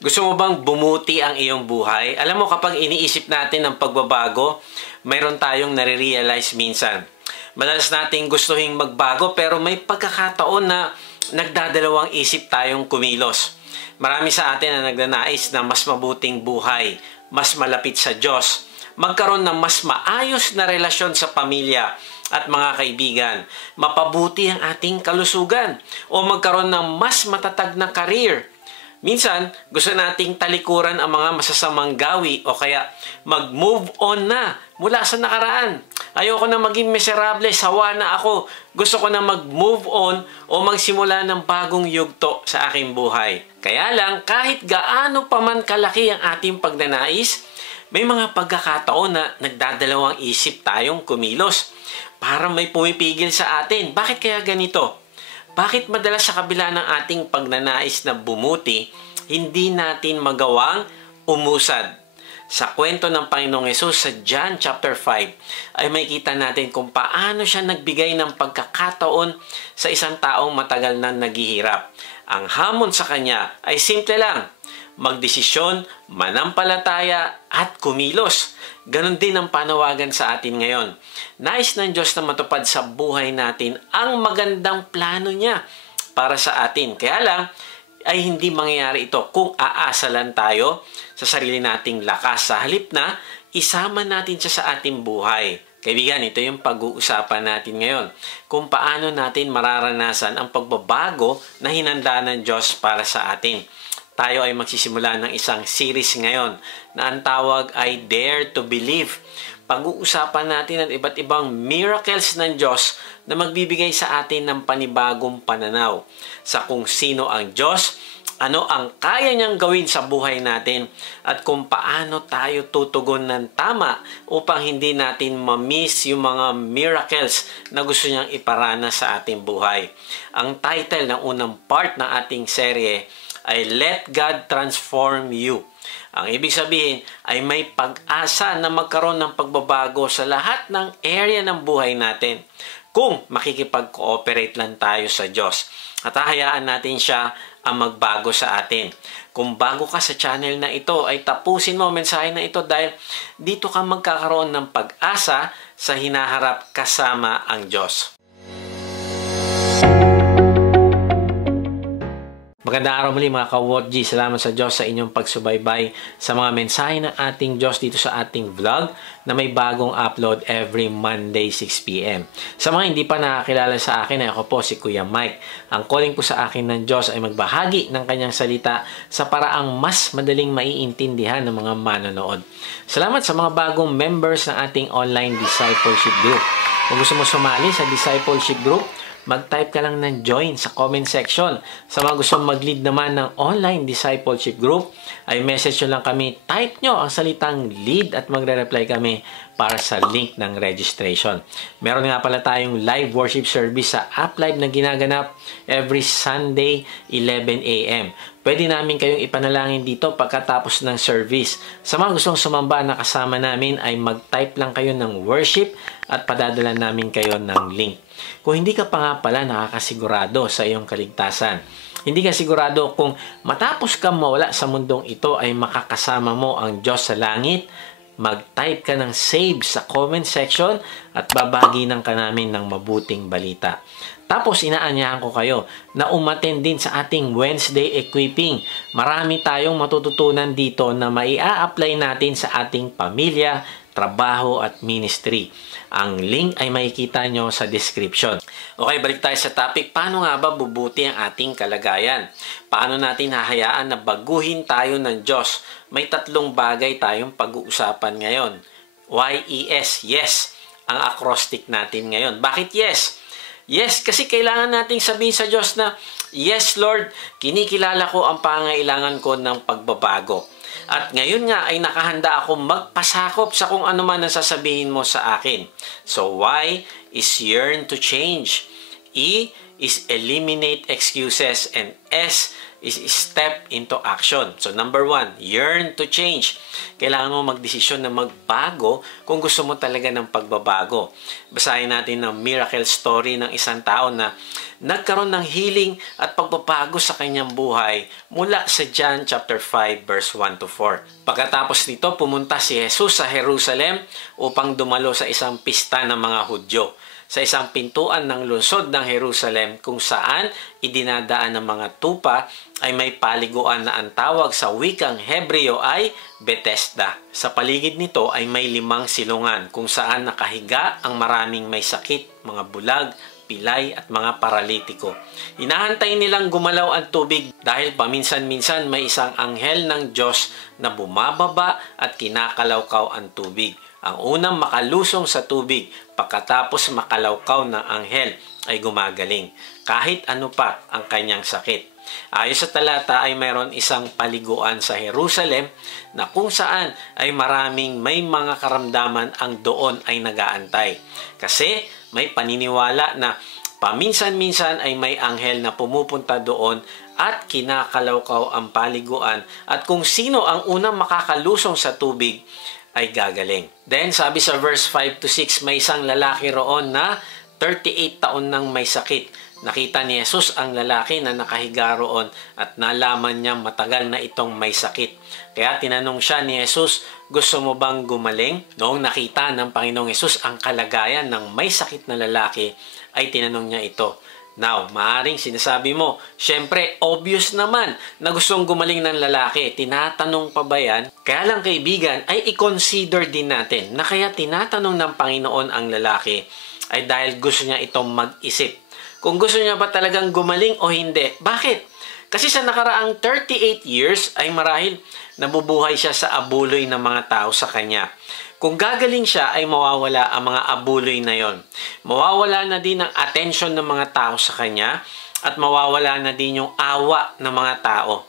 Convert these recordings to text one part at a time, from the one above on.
Gusto mo bang bumuti ang iyong buhay? Alam mo, kapag iniisip natin ang pagbabago, mayroon tayong nare-realize minsan. Madalas nating gustuhin magbago pero may pagkakataon na nagdadalawang isip tayong kumilos. Marami sa atin na nagnanais na mas mabuting buhay, mas malapit sa Diyos, magkaroon ng mas maayos na relasyon sa pamilya at mga kaibigan, mapabuti ang ating kalusugan, o magkaroon ng mas matatag na career. Minsan, gusto nating talikuran ang mga masasamang gawi o kaya mag-move on na mula sa nakaraan. Ayoko na maging miserable, sawa na ako. Gusto ko na mag-move on o magsimula ng bagong yugto sa aking buhay. Kaya lang, kahit gaano pa man kalaki ang ating pagnanais, may mga pagkakataon na nagdadalawang isip tayong kumilos. Para may pumipigil sa atin. Bakit kaya ganito? Bakit madalas sa kabila ng ating pagnanais na bumuti, hindi natin magawang umusad? Sa kwento ng Panginoong Hesus sa John chapter 5 ay makikita natin kung paano siya nagbigay ng pagkakataon sa isang taong matagal na naghihirap. Ang hamon sa kanya ay simple lang, magdesisyon, manampalataya at kumilos. Ganon din ang panawagan sa atin ngayon. Nais ng Diyos na matupad sa buhay natin ang magandang plano niya para sa atin. Kaya lang, ay hindi mangyayari ito kung aasa lang tayo sa sarili nating lakas. Sa halip na, isama natin siya sa ating buhay. Kaibigan, ito yung pag-uusapan natin ngayon. Kung paano natin mararanasan ang pagbabago na hinanda ng Diyos para sa atin. Tayo ay magsisimula ng isang series ngayon na ang tawag ay Dare to Believe. Pag-uusapan natin ang iba't ibang miracles ng Diyos na magbibigay sa atin ng panibagong pananaw sa kung sino ang Diyos, ano ang kaya niyang gawin sa buhay natin, at kung paano tayo tutugon ng tama upang hindi natin ma-miss yung mga miracles na gusto niyang iparana sa ating buhay. Ang title ng unang part ng ating serye ay Let God Transform You. Ang ibig sabihin ay may pag-asa na magkaroon ng pagbabago sa lahat ng area ng buhay natin kung makikipag-cooperate lang tayo sa Diyos at hahayaan natin siya ang magbago sa atin. Kung bago ka sa channel na ito, ay tapusin mo ang mensahe na ito dahil dito ka magkakaroon ng pag-asa sa hinaharap kasama ang Diyos. Magandang araw muli mga ka-WOTG. Salamat sa Diyos sa inyong pagsubaybay sa mga mensahe ng ating Diyos dito sa ating vlog na may bagong upload every Monday 6 p.m. Sa mga hindi pa nakakilala sa akin, ay ako po si Kuya Mike. Ang calling po sa akin ng Diyos ay magbahagi ng kanyang salita sa paraang mas madaling maiintindihan ng mga manonood. Salamat sa mga bagong members ng ating online discipleship group. Kung gusto mo sumali sa discipleship group, mag-type ka lang ng join sa comment section. Sa mga gustong mag-lead naman ng online discipleship group, ay message nyo lang kami. Type nyo ang salitang lead at magre-reply kami para sa link ng registration. Meron nga pala tayong live worship service sa App Live na ginaganap every Sunday 11 a.m. Pwede namin kayong ipanalangin dito pagkatapos ng service. Sa mga gustong sumamba na kasama namin ay mag-type lang kayo ng worship at padadala namin kayo ng link. Kung hindi ka pa nga pala nakakasigurado sa iyong kaligtasan, hindi ka sigurado kung matapos kang mawala sa mundong ito ay makakasama mo ang Diyos sa langit, mag-type ka ng save sa comment section at babaginan ka namin ng mabuting balita. Tapos inaanyahan ko kayo na umattend din sa ating Wednesday equipping. Marami tayong matututunan dito na maia-apply natin sa ating pamilya, trabaho at ministry. Ang link ay makikita nyo sa description. Okay, balik tayo sa topic. Paano nga ba bubuti ang ating kalagayan? Paano natin hahayaan na baguhin tayo ng Diyos? May tatlong bagay tayong pag-uusapan ngayon. Y-E-S, yes, ang acrostic natin ngayon. Bakit yes? Yes, kasi kailangan nating sabihin sa Diyos na, yes Lord, kinikilala ko ang pangailangan ko ng pagbabago. At ngayon nga ay nakahanda ako magpasakop sa kung ano man ang sasabihin mo sa akin. So Y is yearn to change. E is eliminate excuses, and S is step into action. So number 1, yearn to change. Kailangan mo magdesisyon na magbago kung gusto mo talaga ng pagbabago. Basahin natin ang miracle story ng isang tao na nagkaroon ng healing at pagbabago sa kanyang buhay mula sa John chapter 5 verse 1 to 4. Pagkatapos nito, pumunta si Jesus sa Jerusalem upang dumalo sa isang pista ng mga Hudyo, sa isang pintuan ng lungsod ng Jerusalem kung saan idinadaan ng mga tupa ay may paliguan na ang tawag sa wikang Hebreo ay Bethesda. Sa paligid nito ay may 5 silungan kung saan nakahiga ang maraming may sakit, mga bulag, pilay at mga paralitiko. Hinahantay nilang gumalaw ang tubig dahil paminsan-minsan may isang anghel ng Diyos na bumababa at kinakalawkaw ang tubig. Ang unang makalusong sa tubig pagkatapos makalawkaw ng anghel ay gumagaling kahit ano pa ang kanyang sakit. Ayon sa talata ay mayroon isang paliguan sa Jerusalem na kung saan ay maraming may mga karamdaman ang doon ay nagaantay. Kasi may paniniwala na paminsan-minsan ay may anghel na pumupunta doon at kinakalawkaw ang paliguan at kung sino ang unang makakalusong sa tubig ay gagaling. Then sabi sa verse 5 to 6, may isang lalaki roon na 38 taon nang may sakit. Nakita ni Jesus ang lalaki na nakahiga roon at nalaman niyang matagal na itong may sakit. Kaya tinanong siya ni Jesus, gusto mo bang gumaling? Noong nakita ng Panginoong Jesus ang kalagayan ng may sakit na lalaki, ay tinanong niya ito. Now, maaring sinasabi mo, syempre, obvious naman na gustong gumaling ng lalaki. Tinatanong pa ba yan? Kaya lang kaibigan, ay i-consider din natin na kaya tinatanong ng Panginoon ang lalaki ay dahil gusto niya itong mag-isip. Kung gusto niya ba talagang gumaling o hindi. Bakit? Kasi sa nakaraang 38 years ay marahil nabubuhay siya sa abuloy ng mga tao sa kanya. Kung gagaling siya ay mawawala ang mga abuloy na yon. Mawawala na din ang attention ng mga tao sa kanya at mawawala na din yung awa ng mga tao.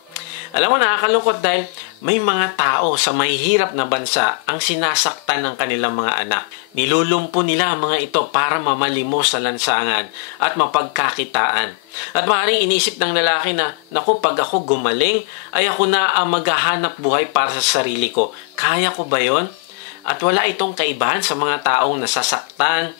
Alam mo, nakakalungkot dahil may mga tao sa mahihirap na bansa ang sinasaktan ng kanilang mga anak. Nilulumpo nila ang mga ito para mamalimos sa lansangan at mapagkakitaan. At maaaring inisip ng lalaki na, naku, pag ako gumaling, ay ako na ang maghahanap buhay para sa sarili ko. Kaya ko ba yon? At wala itong kaibahan sa mga taong nasasaktan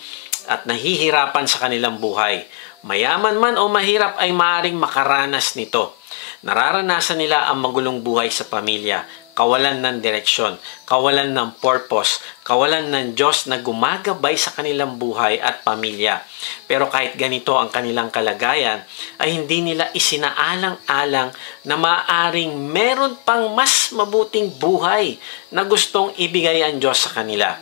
at nahihirapan sa kanilang buhay. Mayaman man o mahirap ay maaaring makaranas nito. Nararanasan nila ang magulong buhay sa pamilya, kawalan ng direksyon, kawalan ng purpose, kawalan ng Diyos na gumagabay sa kanilang buhay at pamilya. Pero kahit ganito ang kanilang kalagayan, ay hindi nila isinaalang-alang na maaaring meron pang mas mabuting buhay na gustong ibigay ang Diyos sa kanila.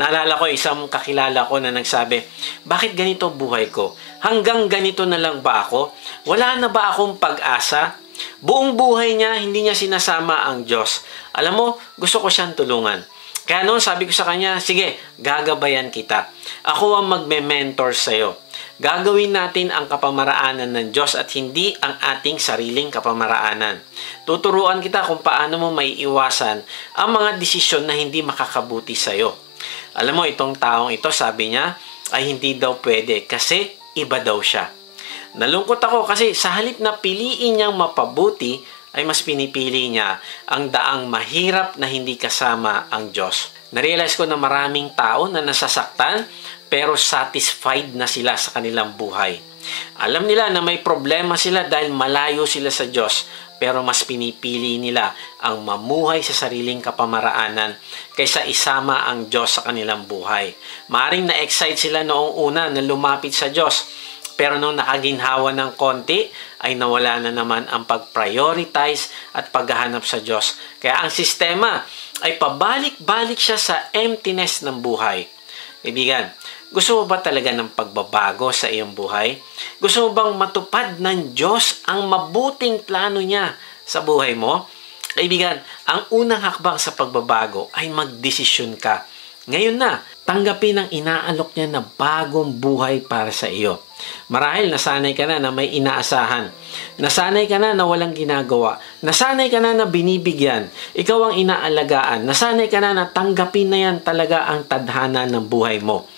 Naalala ko isang kakilala ko na nagsabi, bakit ganito buhay ko? Hanggang ganito na lang ba ako? Wala na ba akong pag-asa? Buong buhay niya, hindi niya sinasama ang Diyos. Alam mo, gusto ko siyang tulungan. Kaya noon sabi ko sa kanya, sige, gagabayan kita. Ako ang magme-mentor sa'yo. Gagawin natin ang kapamaraanan ng Diyos at hindi ang ating sariling kapamaraanan. Tuturuan kita kung paano mo maiiwasan ang mga desisyon na hindi makakabuti sa'yo. Alam mo, itong taong ito, sabi niya, ay hindi daw pwede kasi iba daw siya. Nalungkot ako kasi sa halip na piliin niyang mapabuti, ay mas pinipili niya ang daang mahirap na hindi kasama ang Diyos. Narealize ko na maraming tao na nasasaktan pero satisfied na sila sa kanilang buhay. Alam nila na may problema sila dahil malayo sila sa Diyos, pero mas pinipili nila ang mamuhay sa sariling kapamaraanan kaysa isama ang Diyos sa kanilang buhay. Maaring na-excite sila noong una na lumapit sa Diyos, pero nung nakaginhawa ng konti, ay nawala na naman ang pag-prioritize at paghahanap sa Diyos. Kaya ang sistema ay pabalik-balik siya sa emptiness ng buhay. Kaibigan, gusto mo ba talaga ng pagbabago sa iyong buhay? Gusto mo bang matupad ng Diyos ang mabuting plano niya sa buhay mo? Kaibigan, ang unang hakbang sa pagbabago ay magdesisyon ka. Ngayon na, tanggapin ang inaalok niya na bagong buhay para sa iyo. Marahil nasanay ka na may inaasahan. Nasanay ka na walang ginagawa. Nasanay ka na binibigyan. Ikaw ang inaalagaan. Nasanay ka na tanggapin na yan talaga ang tadhana ng buhay mo.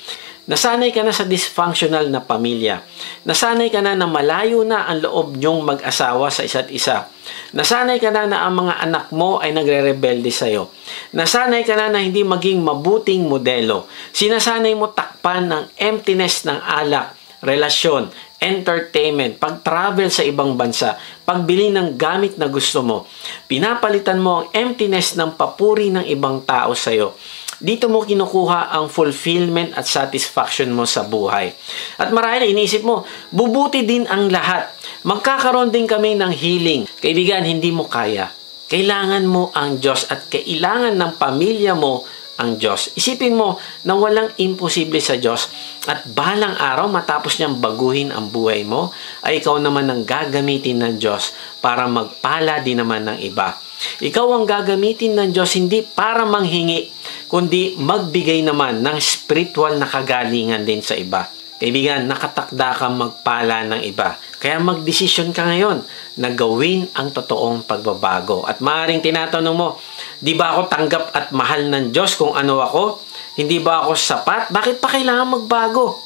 Nasanay ka na sa dysfunctional na pamilya. Nasanay ka na na malayo na ang loob niyong mag-asawa sa isa't isa. Nasanay ka na na ang mga anak mo ay nagre-rebelde sa'yo. Nasanay ka na na hindi maging mabuting modelo. Sinasanay mo takpan ng emptiness ng alak, relasyon, entertainment, pag-travel sa ibang bansa, pagbili ng gamit na gusto mo. Pinapalitan mo ang emptiness ng papuri ng ibang tao sa'yo. Dito mo kinukuha ang fulfillment at satisfaction mo sa buhay. At marahil iniisip mo, bubuti din ang lahat. Magkakaroon din kami ng healing. Kaibigan, hindi mo kaya. Kailangan mo ang Diyos at kailangan ng pamilya mo ang Diyos. Isipin mo na walang imposible sa Diyos at balang araw matapos niyang baguhin ang buhay mo, ay ikaw naman ang gagamitin ng Diyos para magpala din naman ng iba. Ikaw ang gagamitin ng Diyos hindi para manghingi, kundi magbigay naman ng spiritual na kagalingan din sa iba. Kaibigan, nakatakda kang magpala ng iba. Kaya magdesisyon ka ngayon na gawin ang totoong pagbabago. At maaaring tinatanong mo, di ba ako tanggap at mahal ng Diyos kung ano ako? Hindi ba ako sapat? Bakit pa kailangan magbago?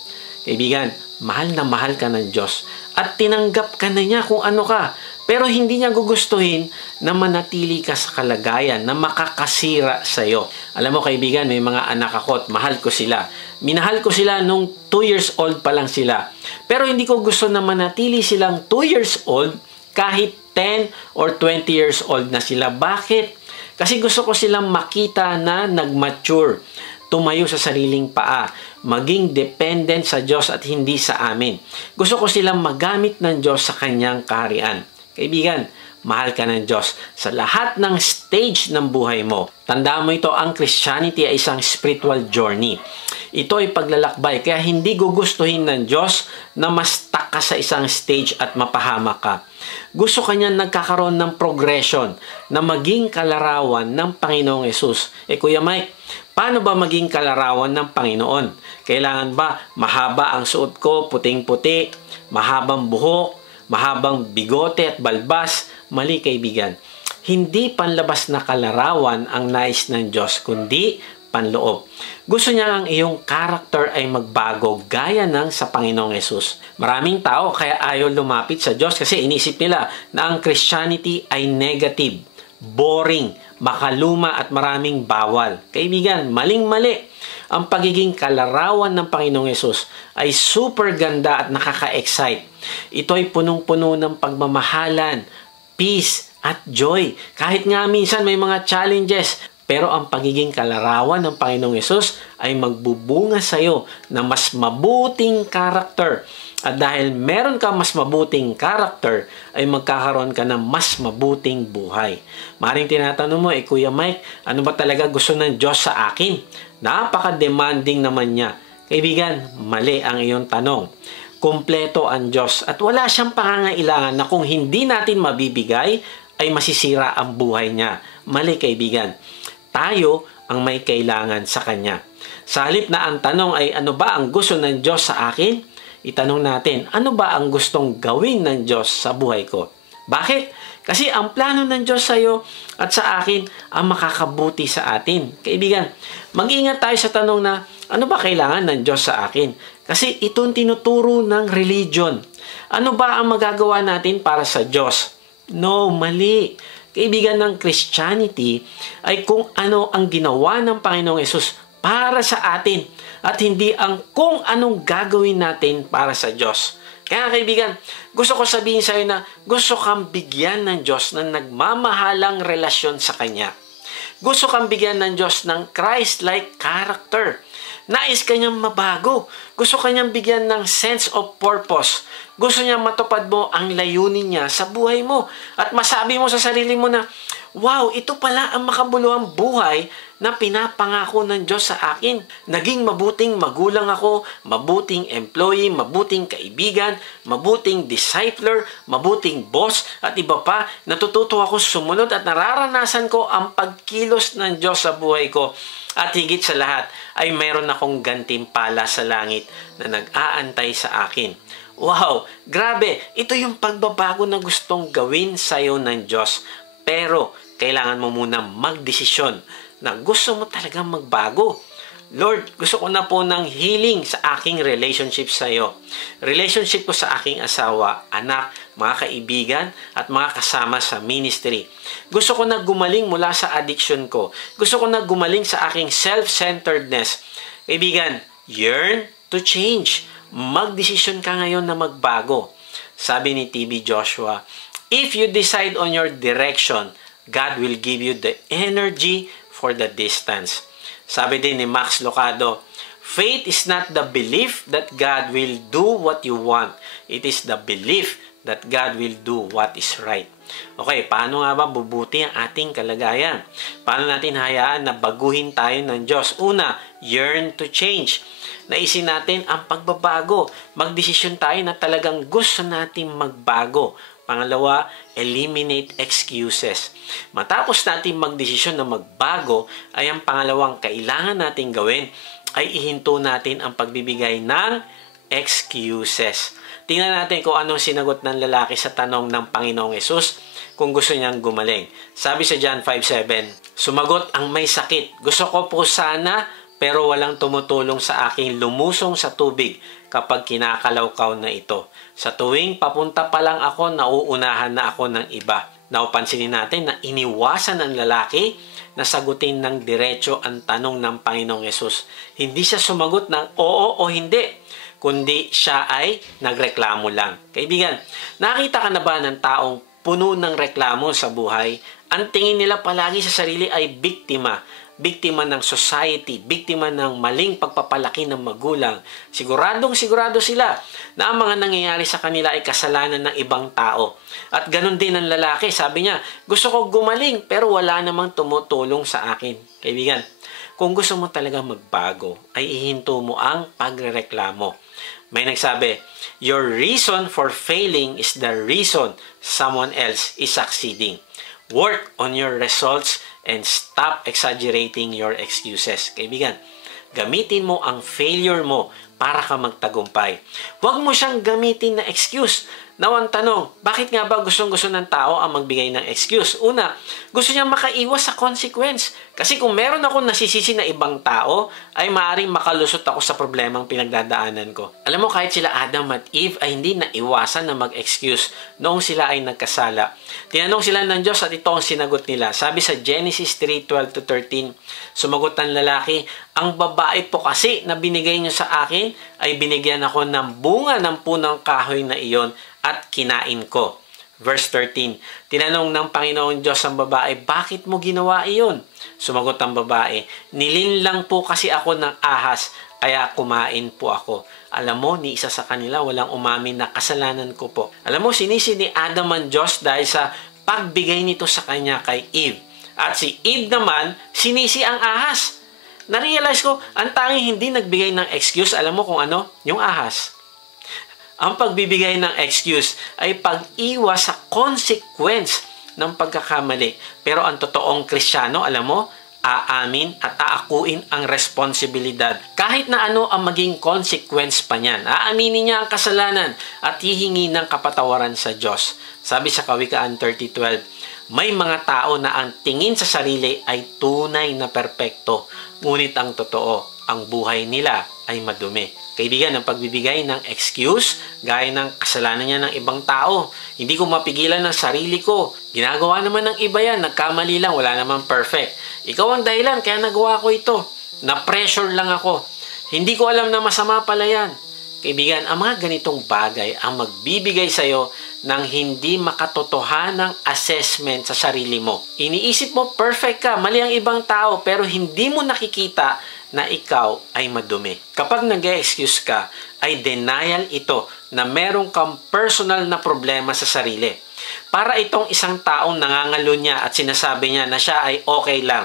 Kaibigan, mahal na mahal ka ng Diyos at tinanggap ka na niya kung ano ka. Pero hindi niya gugustuhin na manatili ka sa kalagayan na makakasira sa'yo. Alam mo kaibigan, may mga anak ako at mahal ko sila. Minahal ko sila nung 2 years old pa lang sila. Pero hindi ko gusto na manatili silang 2 years old kahit 10 or 20 years old na sila. Bakit? Kasi gusto ko silang makita na nag-mature, tumayo sa sariling paa, maging dependent sa Diyos at hindi sa amin. Gusto ko silang magamit ng Diyos sa kanyang kaharian. Kaibigan, mahal ka ng Diyos sa lahat ng stage ng buhay mo. Tandaan mo ito, ang Christianity ay isang spiritual journey. Ito ay paglalakbay, kaya hindi gugustuhin ng Diyos na ma-stuck ka sa isang stage at mapahamak ka. Gusto kanya nagkakaroon ng progression na maging kalarawan ng Panginoong Yesus. Kuya Mike, paano ba maging kalarawan ng Panginoon? Kailangan ba mahaba ang suot ko, puting-puti, mahabang buhok, mahabang bigote at balbas? Mali kaibigan. Hindi panlabas na kalarawan ang nais ng Diyos, kundi panloob. Gusto niya ang iyong character ay magbago gaya ng sa Panginoong Yesus. Maraming tao kaya ayaw lumapit sa Diyos kasi inisip nila na ang Christianity ay negative, boring, makaluma at maraming bawal. Kaibigan, maling-mali. Ang pagiging kalarawan ng Panginoong Yesus ay super ganda at nakaka-excite. Ito ay punong-puno ng pagmamahalan, peace at joy. Kahit nga minsan may mga challenges, pero ang pagiging kalarawan ng Panginoong Yesus ay magbubunga sa iyo na mas mabuting karakter. At dahil meron ka mas mabuting karakter, ay magkakaroon ka ng mas mabuting buhay. Maring tinatanong mo, Kuya Mike, ano ba talaga gusto ng Diyos sa akin? Napaka-demanding naman niya. Kaibigan, mali ang iyong tanong. Kumpleto ang Diyos at wala siyang pangangailangan na kung hindi natin mabibigay, ay masisira ang buhay niya. Mali kaibigan. Tayo ang may kailangan sa Kanya. Sa halip na ang tanong ay ano ba ang gusto ng Diyos sa akin? Itanong natin, ano ba ang gustong gawin ng Diyos sa buhay ko? Bakit? Kasi ang plano ng Diyos sa iyo at sa akin ang makakabuti sa atin. Kaibigan, mag-ingat tayo sa tanong na ano ba kailangan ng Diyos sa akin? Kasi itong tinuturo ng religion. Ano ba ang magagawa natin para sa Diyos? No, mali. Kaibigan, ng Christianity ay kung ano ang ginawa ng Panginoong Yesus para sa atin at hindi ang kung anong gagawin natin para sa Diyos. Kaya kaibigan, gusto ko sabihin sa iyo na gusto kang bigyan ng Diyos ng nagmamahalang relasyon sa Kanya. Gusto kang bigyan ng Diyos ng Christ-like character. Nais kanyang mabago. Gusto kanyang bigyan ng sense of purpose. Gusto niya matupad mo ang layunin niya sa buhay mo. At masabi mo sa sarili mo na, wow, ito pala ang makabuluhang buhay na pinapangako ng Diyos sa akin. Naging mabuting magulang ako, mabuting employee, mabuting kaibigan, mabuting discipler, mabuting boss, at iba pa. Natututo ako sumunod at nararanasan ko ang pagkilos ng Diyos sa buhay ko. At higit sa lahat ay mayroon akong gantimpala sa langit na nag-aantay sa akin. Wow, grabe, ito yung pagbabago na gustong gawin sa iyo ng Diyos. Pero kailangan mo muna magdesisyon na gusto mo talagang magbago. Lord, gusto ko na po ng healing sa aking relationship sa iyo. Relationship ko sa aking asawa, anak, mga kaibigan, at mga kasama sa ministry. Gusto ko na gumaling mula sa addiction ko. Gusto ko na gumaling sa aking self-centeredness. Kaibigan, yearn to change. Magdesisyon ka ngayon na magbago. Sabi ni TB Joshua, if you decide on your direction, God will give you the energy for the distance. Sabi din ni Max Lucado, faith is not the belief that God will do what you want. It is the belief that God will do what is right. Okay, paano nga ba bubuti ang ating kalagayan? Paano natin hayaan na baguhin tayo ng Diyos? Una, yearn to change. Naisin natin ang pagbabago. Magdesisyon tayo na talagang gusto natin magbago. Pangalawa, eliminate excuses. Matapos natin magdesisyon na magbago, ay ang pangalawang kailangan natin gawin ay ihinto natin ang pagbibigay ng excuses. Tingnan natin kung anong sinagot ng lalaki sa tanong ng Panginoong Hesus kung gusto niyang gumaling. Sabi sa John 5:7, sumagot ang may sakit, gusto ko po sana pero walang tumutulong sa aking lumusong sa tubig kapag kinakalawkaw na ito. Sa tuwing papunta pa lang ako, nauunahan na ako ng iba. Napansinin natin na iniwasan ng lalaki na sagutin ng diretso ang tanong ng Panginoong Hesus. Hindi siya sumagot ng oo o hindi, kundi siya ay nagreklamo lang. Kaibigan, nakita ka na ba ng taong puno ng reklamo sa buhay? Ang tingin nila palagi sa sarili ay biktima. Biktima ng society, biktima ng maling pagpapalaki ng magulang. Sigurado sila na ang mga nangyayari sa kanila ay kasalanan ng ibang tao. At ganun din ang lalaki. Sabi niya, gusto ko gumaling pero wala namang tumutulong sa akin. Kaibigan, kung gusto mo talaga magbago, ay ihinto mo ang pagrereklamo. May nagsabi, your reason for failing is the reason someone else is succeeding. Work on your results and stop exaggerating your excuses. Kaibigan, gamitin mo ang failure mo para ka magtagumpay. Huwag mo siyang gamitin na excuse. Now, ang tanong, bakit nga ba gustong-gusto ng tao ang magbigay ng excuse? Una, gusto niya makaiwas sa consequence. Kasi kung meron ako nasisisi na ibang tao, ay maaaring makalusot ako sa problemang pinagdadaanan ko. Alam mo, kahit sila Adam at Eve ay hindi naiwasan na mag-excuse noong sila ay nagkasala. Tinanong sila ng Diyos at ito ang sinagot nila. Sabi sa Genesis 3:12-13, sumagot ang lalaki, ang babae po kasi na binigay niyo sa akin ay binigyan ako ng bunga ng punang kahoy na iyon at kinain ko. Verse 13, tinanong ng Panginoong Diyos ang babae, bakit mo ginawa iyon? Sumagot ang babae, nilinlang po kasi ako ng ahas, kaya kumain po ako. Alam mo, ni isa sa kanila walang umamin na kasalanan ko po. Alam mo, sinisi ni Adam ang Diyos dahil sa pagbigay nito sa kanya kay Eve. At si Eve naman, sinisi ang ahas. Na-realize ko, ang tanging hindi nagbigay ng excuse, alam mo kung ano? Yung ahas. Ang pagbibigay ng excuse ay pag-iwas sa consequence ng pagkakamali. Pero ang totoong Kristiyano, alam mo, aamin at aakuin ang responsibilidad. Kahit na ano ang maging consequence pa niyan. Aaminin niya ang kasalanan at hihingi ng kapatawaran sa Diyos. Sabi sa Kawikaan 30:12, may mga tao na ang tingin sa sarili ay tunay na perpekto. Ngunit ang totoo, ang buhay nila ay madumi. Kaibigan, ang pagbibigay ng excuse, gaya ng kasalanan niya ng ibang tao. Hindi ko mapigilan ng sarili ko. Ginagawa naman ng iba yan, nagkamali lang, wala naman perfect. Ikaw ang dahilan, kaya nagawa ko ito. Na-pressure lang ako. Hindi ko alam na masama pala yan. Kaibigan, ang mga ganitong bagay ang magbibigay sa'yo ng hindi makatotohanang assessment sa sarili mo. Iniisip mo, perfect ka, mali ang ibang tao, pero hindi mo nakikita na ikaw ay madumi. Kapag nag-excuse ka, ay denial ito na meron kang personal na problema sa sarili. Para itong isang taong nangangalo niya at sinasabi niya na siya ay okay lang.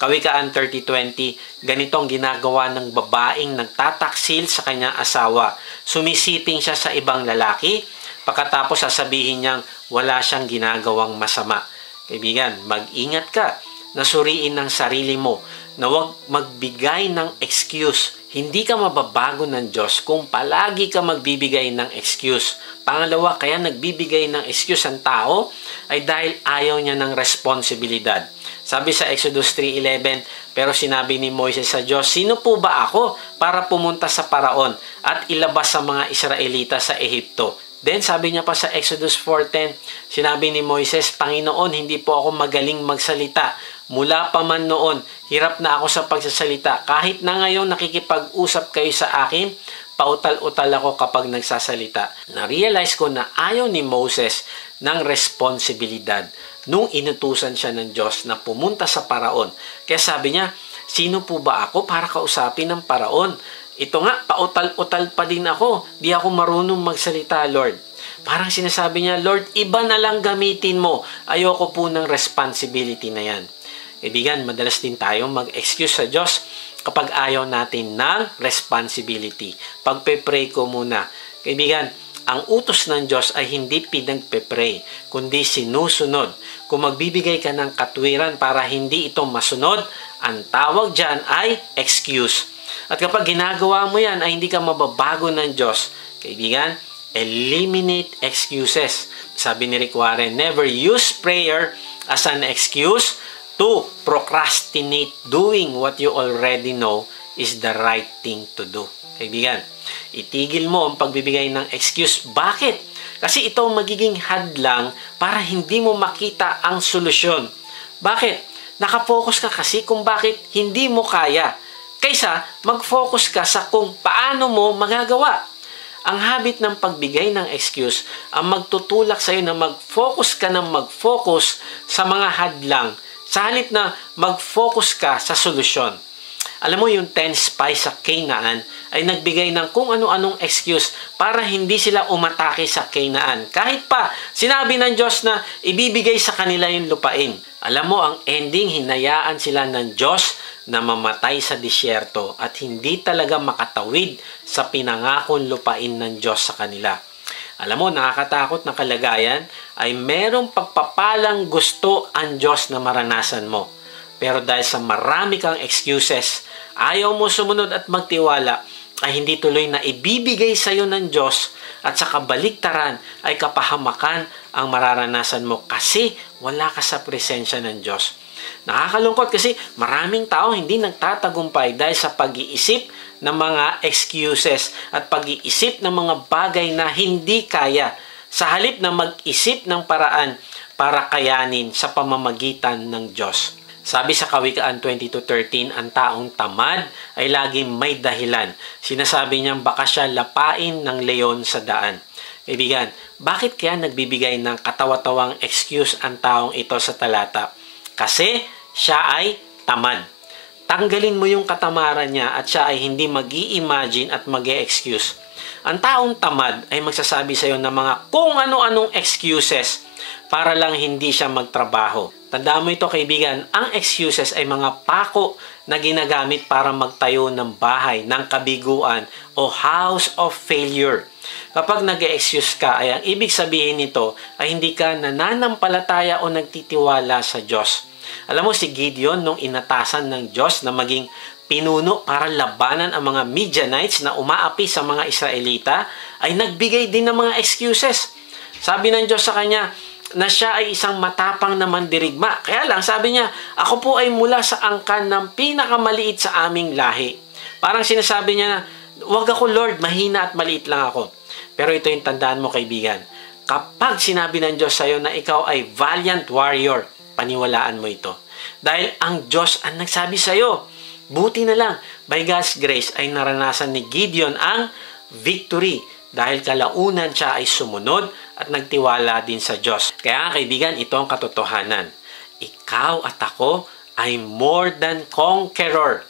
Kawikaan 30:20, ganitong ginagawa ng babaeng nagtataksil sa kanyang asawa. Sumisiting siya sa ibang lalaki, pagkatapos sasabihin niyang wala siyang ginagawang masama. Kaibigan, mag-ingat ka na suriin ng sarili mo na huwag magbigay ng excuse. Hindi ka mababago ng Diyos kung palagi ka magbibigay ng excuse. Pangalawa, kaya nagbibigay ng excuse ang tao ay dahil ayaw niya ng responsibilidad. Sabi sa Exodus 3:11, pero sinabi ni Moises sa Diyos, sino po ba ako para pumunta sa Paraon at ilabas sa mga Israelita sa Ehipto? Then sabi niya pa sa Exodus 4:10, sinabi ni Moises, Panginoon, hindi po ako magaling magsalita. Mula pa man noon, hirap na ako sa pagsasalita. Kahit na ngayon nakikipag-usap kayo sa akin, pautal-utal ako kapag nagsasalita. Na-realize ko na ayaw ni Moses ng responsibilidad nung inutusan siya ng Diyos na pumunta sa Paraon. Kaya sabi niya, sino po ba ako para kausapin ng Paraon? Ito nga, pautal-utal pa din ako. Di ako marunong magsalita, Lord. Parang sinasabi niya, Lord, iba na lang gamitin mo. Ayoko po ng responsibility na yan. Kaibigan, madalas din tayong mag-excuse sa Diyos kapag ayaw natin ng responsibility. Pagpe-pray ko muna. Kaibigan, ang utos ng Diyos ay hindi pinagpe-pray, kundi sinusunod. Kung magbibigay ka ng katwiran para hindi ito masunod, ang tawag dyan ay excuse. At kapag ginagawa mo yan ay hindi ka mababago ng Diyos, kaibigan, eliminate excuses. Sabi ni Rick Warren, never use prayer as an excuse to procrastinate doing what you already know is the right thing to do. Kaibigan, itigil mo ang pagbibigay ng excuse. Bakit? Kasi ito magiging hadlang para hindi mo makita ang solusyon. Bakit? Nakafocus ka kasi kung bakit hindi mo kaya. Kaysa mag-focus ka sa kung paano mo magagawa. Ang habit ng pagbigay ng excuse ang magtutulak sa iyo na mag-focus ka ng mag-focus sa mga hadlang sa halip na mag-focus ka sa solusyon. Alam mo yung 10 spies sa Canaan ay nagbigay ng kung ano-anong excuse para hindi sila umatake sa Canaan. Kahit pa sinabi ng Diyos na ibibigay sa kanila yung lupain. Alam mo, ang ending, hinayaan sila ng Diyos na mamatay sa disyerto at hindi talaga makatawid sa pinangakong lupain ng Diyos sa kanila. Alam mo, nakakatakot na kalagayan ay merong pagpapalang gusto ang Diyos na maranasan mo. Pero dahil sa marami kang excuses, ayaw mo sumunod at magtiwala, ay hindi tuloy na ibibigay sa iyo ng Diyos at sa kabaligtaran ay kapahamakan ang mararanasan mo kasi wala ka sa presensya ng Diyos. Nakakalungkot kasi maraming tao hindi nagtatagumpay dahil sa pag-iisip ng mga excuses at pag-iisip ng mga bagay na hindi kaya sa halip na mag-isip ng paraan para kayanin sa pamamagitan ng Diyos. Sabi sa Kawikaan 22:13, ang taong tamad ay laging may dahilan. Sinasabi niyang baka siya lapain ng leon sa daan. Kaibigan, bakit kaya nagbibigay ng katawa-tawang excuse ang taong ito sa talata? Kasi siya ay tamad. Tanggalin mo yung katamaran niya at siya ay hindi mag-i-imagine at mag-e-excuse. Ang taong tamad ay magsasabi sa iyo ng mga kung ano-anong excuses para lang hindi siya magtrabaho. Tandaan mo ito, kaibigan, ang excuses ay mga pako na ginagamit para magtayo ng bahay, ng kabiguan o house of failure. Kapag nag-excuse ka, ay ang ibig sabihin nito ay hindi ka nananampalataya o nagtitiwala sa Diyos. Alam mo si Gideon nung inatasan ng Diyos na maging pinuno para labanan ang mga Midianites na umaapi sa mga Israelita, ay nagbigay din ng mga excuses. Sabi ng Diyos sa kanya na siya ay isang matapang na mandirigma. Kaya lang sabi niya, ako po ay mula sa angkan ng pinakamaliit sa aming lahi. Parang sinasabi niya na, wag ako Lord, mahina at maliit lang ako. Pero ito yung tandaan mo, kaibigan. Kapag sinabi ng Diyos sa iyo na ikaw ay valiant warrior, paniwalaan mo ito. Dahil ang Diyos ang nagsabi sa iyo. Buti na lang, by God's grace ay naranasan ni Gideon ang victory. Dahil kalaunan siya ay sumunod at nagtiwala din sa Diyos. Kaya kaibigan, ito ang katotohanan. Ikaw at ako ay more than conqueror.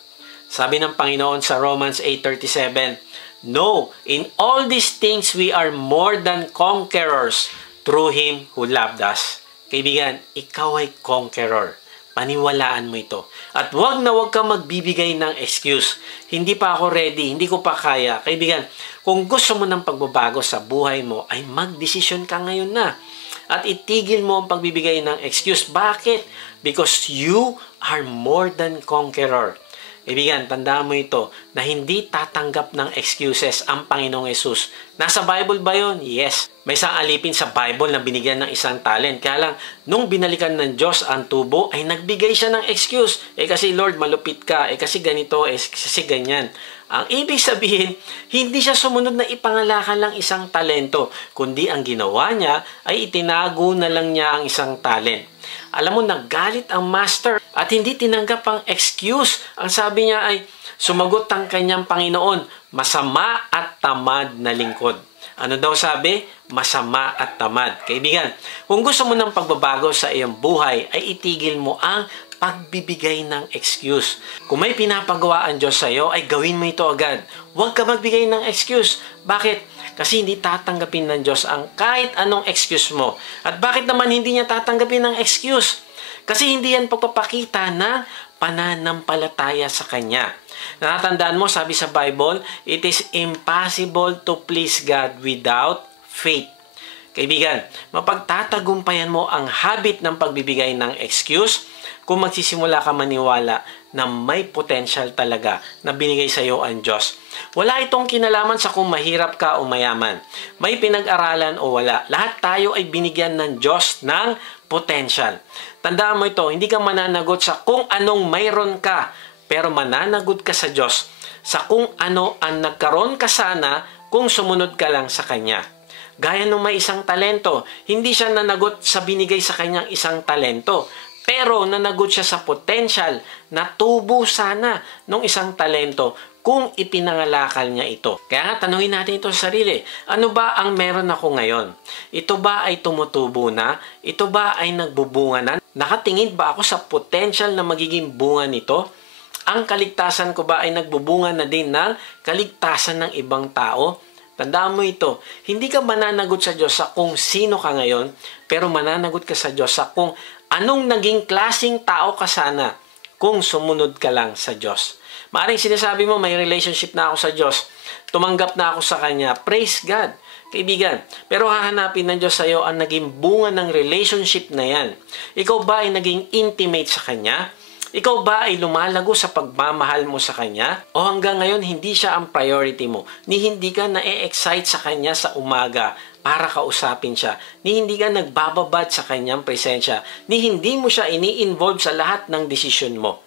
Sabi ng Panginoon sa Romans 8:37, no, in all these things we are more than conquerors through Him who loved us. Kaibigan, ikaw ay conqueror. Paniwalaan mo ito. At wag na wag ka magbibigay ng excuse. Hindi pa ako ready, hindi ko pa kaya. Kaibigan, kung gusto mo ng pagbabago sa buhay mo, ay magdesisyon ka ngayon na. At itigil mo ang pagbibigay ng excuse. Bakit? Because you are more than conqueror. Kaibigan, tandaan mo ito, na hindi tatanggap ng excuses ang Panginoong Yesus. Nasa Bible ba yun? Yes. May isang alipin sa Bible na binigyan ng isang talent. Kaya lang, nung binalikan ng Diyos ang tubo, ay nagbigay siya ng excuse. Kasi Lord, malupit ka. Kasi ganito, kasi ganyan. Ang ibig sabihin, hindi siya sumunod na ipangalakan lang isang talento, kundi ang ginawa niya ay itinago na lang niya ang isang talent. Alam mo, naggalit ang master at hindi tinanggap ang excuse. Ang sabi niya ay, sumagot ang kanyang Panginoon, masama at tamad na lingkod. Ano daw sabi? Masama at tamad. Kaibigan, kung gusto mo ng pagbabago sa iyong buhay, ay itigil mo ang pagbibigay ng excuse. Kung may pinapagawa ang Diyos sa iyo, ay gawin mo ito agad. Huwag ka magbigay ng excuse. Bakit? Kasi hindi tatanggapin ng Diyos ang kahit anong excuse mo. At bakit naman hindi niya tatanggapin ng excuse? Kasi hindi yan pagpapakita ng pananampalataya sa Kanya. Natatandaan mo, sabi sa Bible, it is impossible to please God without faith. Kaibigan, mapagtatagumpayan mo ang habit ng pagbibigay ng excuse kung magsisimula ka maniwala na may potential talaga na binigay sa iyo ang Diyos. Wala itong kinalaman sa kung mahirap ka o mayaman. May pinag-aralan o wala. Lahat tayo ay binigyan ng Diyos ng potential. Tandaan mo ito, hindi ka mananagot sa kung anong mayroon ka, pero mananagot ka sa Diyos sa kung ano ang nagkaroon ka sana kung sumunod ka lang sa Kanya. Gaya nung may isang talento, hindi siya nanagot sa binigay sa kanyang isang talento, pero nanagot siya sa potential na tubo sana nung isang talento kung ipinangalakal niya ito. Kaya nga, tanungin natin ito sa sarili. Ano ba ang meron ako ngayon? Ito ba ay tumutubo na? Ito ba ay nagbubunga na? Nakatingin ba ako sa potential na magiging bunga nito? Ang kaligtasan ko ba ay nagbubunga na din ng kaligtasan ng ibang tao? Tandaan mo ito, hindi ka mananagot sa Diyos sa kung sino ka ngayon, pero mananagot ka sa Diyos sa kung anong naging klaseng tao ka sana kung sumunod ka lang sa Diyos. Maaring sinasabi mo, may relationship na ako sa Diyos, tumanggap na ako sa Kanya, praise God. Kaibigan, pero hahanapin ng Diyos sa iyo ang naging bunga ng relationship na yan. Ikaw ba ay naging intimate sa Kanya? Ikaw ba ay lumalago sa pagmamahal mo sa Kanya? O hanggang ngayon hindi siya ang priority mo? Ni hindi ka na-excite sa Kanya sa umaga para kausapin siya? Ni hindi ka nagbababad sa Kanyang presensya? Ni hindi mo siya ini-involve sa lahat ng desisyon mo?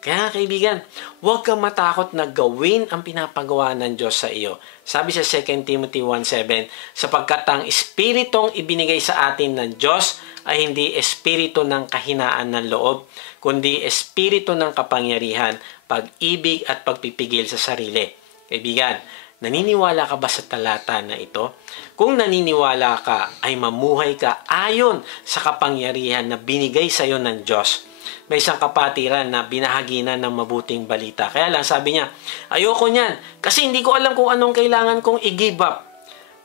Kaya kaibigan, huwag kang matakot na gawin ang pinapagawa ng Diyos sa iyo. Sabi sa 2 Timothy 1:7, sapagkat ang espiritong ibinigay sa atin ng Diyos ay hindi espiritu ng kahinaan ng loob, kundi espiritu ng kapangyarihan, pag-ibig at pagpipigil sa sarili. Kaibigan, naniniwala ka ba sa talata na ito? Kung naniniwala ka, ay mamuhay ka ayon sa kapangyarihan na binigay sa iyo ng Diyos. May isang kapatiran na binahaginan ng mabuting balita. Kaya lang sabi niya, ayoko niyan kasi hindi ko alam kung anong kailangan kong i-give up.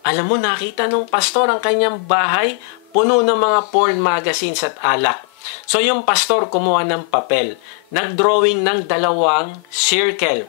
Alam mo, nakita nung pastor ang kanyang bahay puno ng mga porn magazines at alak. So yung pastor kumuha ng papel, nag-drawing ng 2 circle.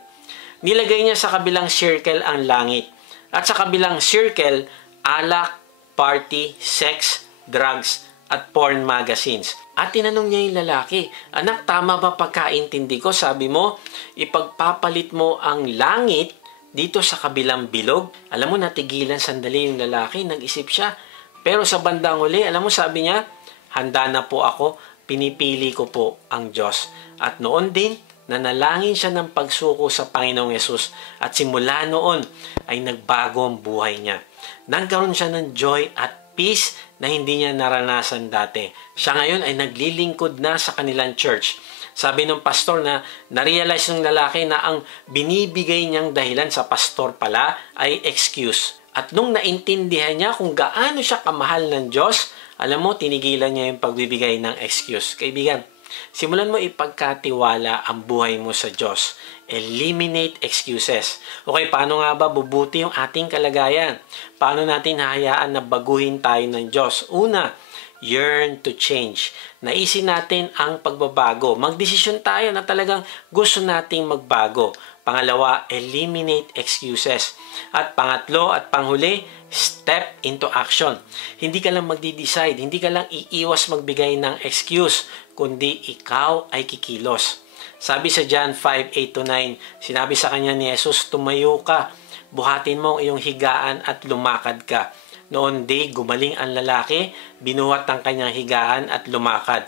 Nilagay niya sa kabilang circle ang langit. At sa kabilang circle, alak, party, sex, drugs, at porn magazines. At tinanong niya yung lalaki, anak, tama ba pagkaintindi ko? Sabi mo, ipagpapalit mo ang langit dito sa kabilang bilog. Alam mo, natigilan sandali yung lalaki, nag-isip siya. Pero sa bandang huli, alam mo, sabi niya, handa na po ako, pinipili ko po ang Diyos. At noon din, nanalangin siya ng pagsuko sa Panginoong Yesus. At simula noon, ay nagbago ang buhay niya. Nagkaroon siya ng joy at peace na hindi niya naranasan dati. Siya ngayon ay naglilingkod na sa kanilang church. Sabi ng pastor na na-realize ng lalaki na ang binibigay niyang dahilan sa pastor pala ay excuse. At nung naintindihan niya kung gaano siya kamahal ng Diyos, alam mo, tinigilan niya yung pagbibigay ng excuse. Kaibigan, simulan mo ipagkatiwala ang buhay mo sa Diyos. Eliminate excuses. Okay, paano nga ba bubuti yung ating kalagayan? Paano natin hahayaan na baguhin tayo ng Diyos? Una, yearn to change. Naisin natin ang pagbabago. Magdesisyon tayo na talagang gusto nating magbago. Pangalawa, eliminate excuses. At pangatlo at panghuli, step into action. Hindi ka lang magdi-decide, hindi ka lang iiwas magbigay ng excuse, kundi ikaw ay kikilos. Sabi sa John 5:8-9, sinabi sa kanya ni Jesus, "Tumayo ka, buhatin mo ang iyong higaan at lumakad ka." Noon di gumaling ang lalaki, binuhat ang kanyang higaan at lumakad.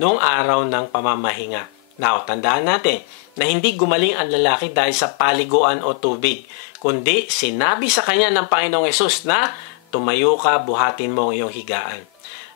Noong araw ng pamamahinga. Now, tandaan natin na hindi gumaling ang lalaki dahil sa paliguan o tubig, kundi sinabi sa kanya ng Panginoong Hesus na, "Tumayo ka, buhatin mo ang iyong higaan."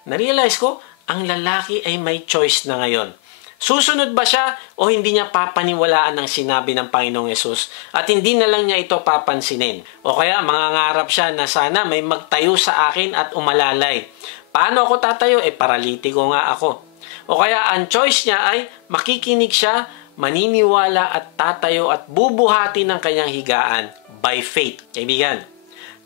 Narealize ko, ang lalaki ay may choice na ngayon. Susunod ba siya o hindi niya papaniwalaan ang sinabi ng Panginoong Hesus at hindi na lang niya ito papansinin? O kaya mangangarap siya na sana may magtayo sa akin at umalalay. Paano ako tatayo? Paralitiko nga ako. O kaya ang choice niya ay makikinig siya, maniniwala at tatayo at bubuhati ng kanyang higaan by faith. Kaibigan,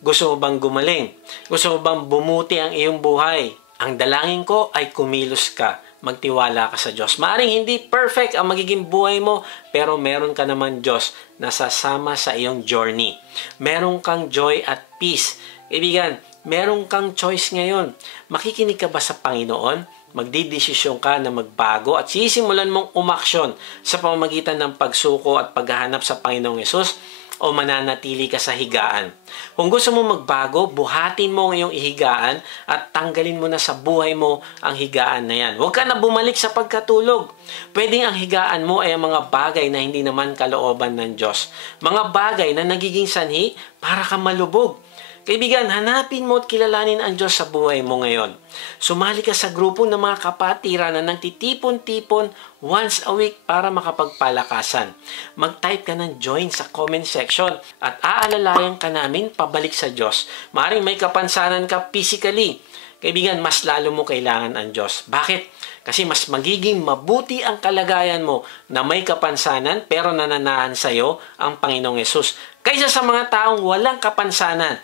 gusto mo bang gumaling? Gusto mo bang bumuti ang iyong buhay? Ang dalangin ko ay kumilos ka. Magtiwala ka sa Diyos. Maaring hindi perfect ang magiging buhay mo, pero meron ka naman Diyos na sasama sa iyong journey. Meron kang joy at peace. Kaibigan, meron kang choice ngayon. Makikinig ka ba sa Panginoon? Magdidesisyon ka na magbago at sisimulan mong umaksyon sa pamamagitan ng pagsuko at paghahanap sa Panginoong Hesus, o mananatili ka sa higaan. Kung gusto mo magbago, buhatin mo ang iyong ihigaan at tanggalin mo na sa buhay mo ang higaan na yan. Huwag ka na bumalik sa pagkatulog. Pwedeng ang higaan mo ay ang mga bagay na hindi naman kalooban ng Diyos. Mga bagay na nagiging sanhi para ka malubog. Kaibigan, hanapin mo at kilalanin ang Diyos sa buhay mo ngayon. Sumali ka sa grupo ng mga kapatiran na nagtitipon-tipon once a week para makapagpalakasan. Mag-type ka ng join sa comment section at aalalayan ka namin pabalik sa Diyos. Maaaring may kapansanan ka physically. Kaibigan, mas lalo mo kailangan ang Diyos. Bakit? Kasi mas magiging mabuti ang kalagayan mo na may kapansanan pero nananahan sa iyo ang Panginoong Hesus. Kaysa sa mga taong walang kapansanan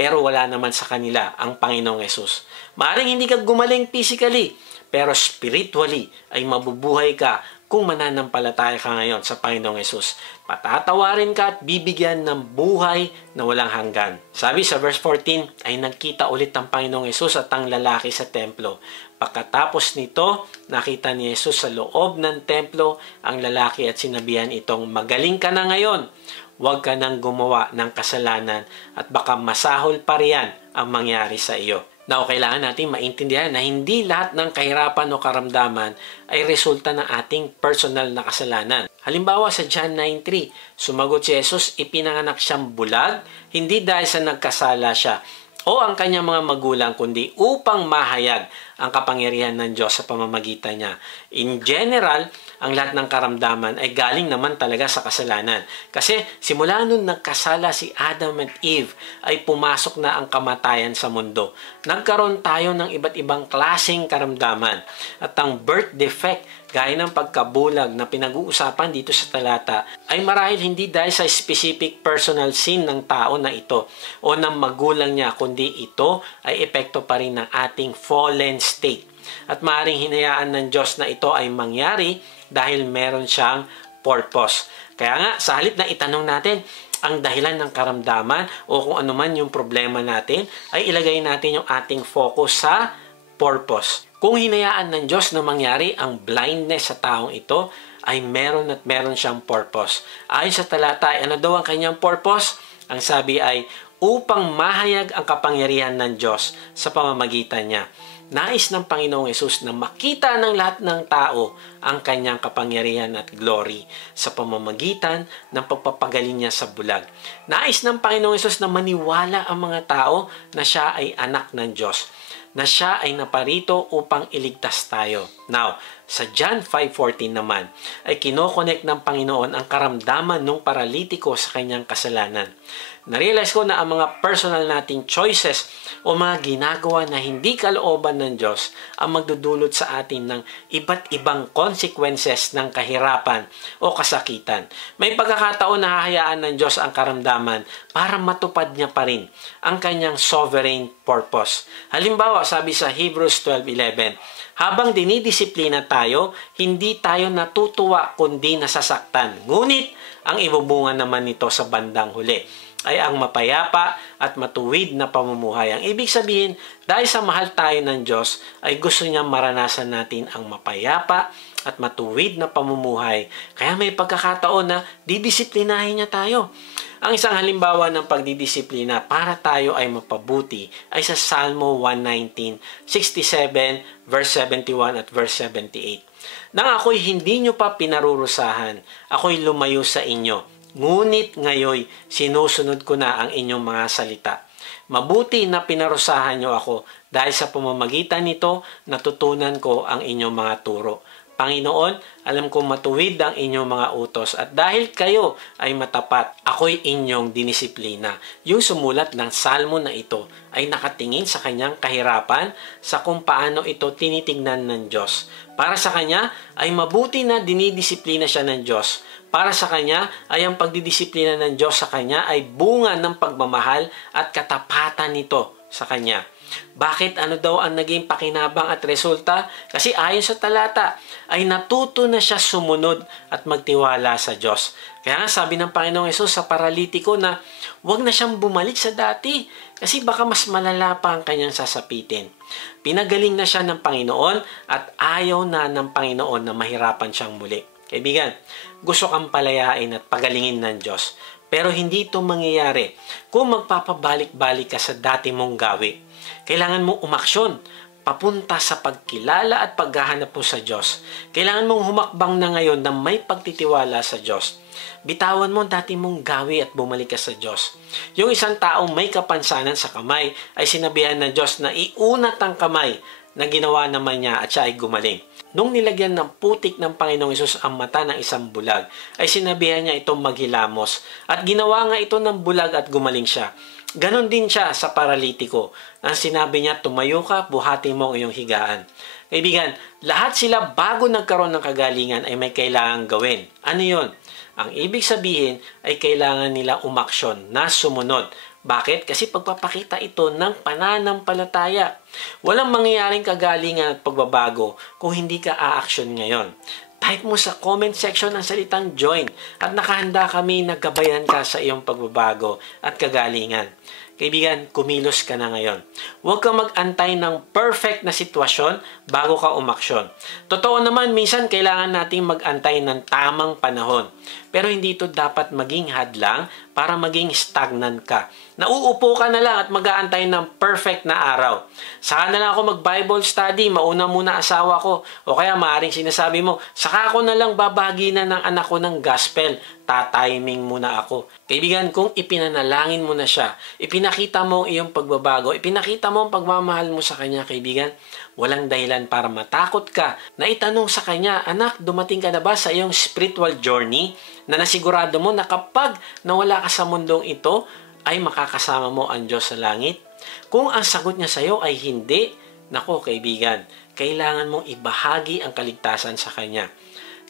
pero wala naman sa kanila ang Panginoong Hesus. Maaring hindi ka gumaling physically, pero spiritually ay mabubuhay ka kung mananampalataya ka ngayon sa Panginoong Hesus. Patatawarin ka at bibigyan ng buhay na walang hanggan. Sabi sa verse 14, ay nagkita ulit ang Panginoong Hesus at ang lalaki sa templo. Pagkatapos nito, nakita ni Hesus sa loob ng templo ang lalaki at sinabihan itong, "Magaling ka na ngayon. Huwag ka nang gumawa ng kasalanan at baka masahol pa riyan ang mangyari sa iyo." Now, kailangan natin maintindihan na hindi lahat ng kahirapan o karamdaman ay resulta ng ating personal na kasalanan. Halimbawa sa John 9:3, sumagot si Jesus, ipinanganak siyang bulag, hindi dahil sa nagkasala siya o ang kanyang mga magulang, kundi upang mahayag ang kapangyarihan ng Diyos sa pamamagitan niya. In general, ang lahat ng karamdaman ay galing naman talaga sa kasalanan. Kasi simula nung nagkasala si Adam at Eve, ay pumasok na ang kamatayan sa mundo. Nagkaroon tayo ng iba't ibang klaseng karamdaman. At ang birth defect, gaya ng pagkabulag na pinag-uusapan dito sa talata, ay marahil hindi dahil sa specific personal sin ng tao na ito o ng magulang niya, kundi ito ay epekto pa rin ng ating fallen state. At maaaring hinayaan ng Diyos na ito ay mangyari dahil meron siyang purpose. Kaya nga, sa halip na itanong natin ang dahilan ng karamdaman o kung ano man yung problema natin, ay ilagay natin yung ating focus sa purpose. Kung hinayaan ng Diyos na mangyari ang blindness sa taong ito, ay meron at meron siyang purpose. Ayon sa talata, ano daw ang kanyang purpose? Ang sabi ay, upang mahayag ang kapangyarihan ng Diyos sa pamamagitan niya. Nais ng Panginoong Hesus na makita ng lahat ng tao ang kanyang kapangyarihan at glory sa pamamagitan ng pagpapagaling niya sa bulag. Nais ng Panginoong Hesus na maniwala ang mga tao na siya ay anak ng Diyos, na siya ay naparito upang iligtas tayo. Now, sa John 5:14 naman, ay kinokonek ng Panginoon ang karamdaman ng paralitiko sa kanyang kasalanan. Narealize ko na ang mga personal nating choices o mga ginagawa na hindi kalooban ng Diyos ang magdudulot sa atin ng iba't ibang consequences ng kahirapan o kasakitan. May pagkakataon na hahayaan ng Diyos ang karamdaman para matupad niya pa rin ang kanyang sovereign purpose. Halimbawa, sabi sa Hebrews 12:11, habang dinidisiplina tayo, hindi tayo natutuwa kundi nasasaktan. Ngunit, ang ibubunga naman nito sa bandang huli ay ang mapayapa at matuwid na pamumuhay. Ang ibig sabihin, dahil sa mahal tayo ng Diyos, ay gusto niya maranasan natin ang mapayapa at matuwid na pamumuhay. Kaya may pagkakataon na didisiplinahin niya tayo. Ang isang halimbawa ng pagdidisiplina para tayo ay mapabuti ay sa Salmo 119, 67, verse 71 at verse 78. Nang ako'y hindi nyo pa pinarurusahan, ako'y lumayo sa inyo. Ngunit ngayon, sinusunod ko na ang inyong mga salita. Mabuti na pinarusahan nyo ako dahil sa pamamagitan nito natutunan ko ang inyong mga turo. Panginoon, alam kong matuwid ang inyong mga utos at dahil kayo ay matapat, ako'y inyong dinisiplina. Yung sumulat ng salmo na ito ay nakatingin sa kanyang kahirapan sa kung paano ito tinitignan ng Diyos. Para sa kanya ay mabuti na dinidisiplina siya ng Diyos. Para sa kanya ay ang pagdidisiplina ng Diyos sa kanya ay bunga ng pagmamahal at katapatan nito sa kanya. Bakit ano daw ang naging pakinabang at resulta? Kasi ayon sa talata ay natuto na siya sumunod at magtiwala sa Diyos. Kaya nga sabi ng Panginoong Hesus sa paralitiko na huwag na siyang bumalik sa dati kasi baka mas malala pa ang kanyang sasapitin. Pinagaling na siya ng Panginoon at ayaw na ng Panginoon na mahirapan siyang muli. Kaibigan, gusto kang palayain at pagalingin ng Diyos. Pero hindi ito mangyayari kung magpapabalik-balik ka sa dati mong gawi. Kailangan mong umaksyon papunta sa pagkilala at paghahanap mo sa Diyos. Kailangan mong humakbang na ngayon na may pagtitiwala sa Diyos. Bitawan mo dati mong gawi at bumalik ka sa Diyos. Yung isang taong may kapansanan sa kamay ay sinabihan ng Diyos na iunat ang kamay na ginawa naman niya at siya ay gumaling. Nung nilagyan ng putik ng Panginoong Hesus ang mata ng isang bulag, ay sinabihan niya itong maghilamos. At ginawa nga ito ng bulag at gumaling siya. Ganon din siya sa paralitiko. Ang sinabi niya, tumayo ka, buhati mo ang iyong higaan. Kaibigan, lahat sila bago nagkaroon ng kagalingan ay may kailangan gawin. Ano yon? Ang ibig sabihin ay kailangan nila umaksyon na sumunod. Bakit? Kasi pagpapakita ito ng pananampalataya. Walang mangyayaring kagalingan at pagbabago kung hindi ka a-action ngayon. Type mo sa comment section ang salitang join at nakahanda kami na gabayan ka sa iyong pagbabago at kagalingan. Kaibigan, kumilos ka na ngayon. Huwag kang mag-antay ng perfect na sitwasyon bago ka umaksyon. Totoo naman, minsan kailangan nating mag-antay ng tamang panahon. Pero hindi ito dapat maging hadlang para maging stagnant ka. Nauupo ka na lang at mag-aantay ng perfect na araw. Saka na lang ako mag-Bible study, mauna muna asawa ko. O kaya maaaring sinasabi mo, saka ako na lang babahagi na ng anak ko ng gospel. Tatiming muna ako. Kaibigan, kung ipinanalangin mo na siya, ipinakita mo ang iyong pagbabago, ipinakita mo ang pagmamahal mo sa kanya, kaibigan, walang dahilan para matakot ka na itanong sa kanya, anak, dumating ka na ba sa iyong spiritual journey na nasigurado mo na kapag nawala ka sa mundong ito, ay makakasama mo ang Diyos sa langit? Kung ang sagot niya sa iyo ay hindi, nako kaibigan, kailangan mong ibahagi ang kaligtasan sa kanya.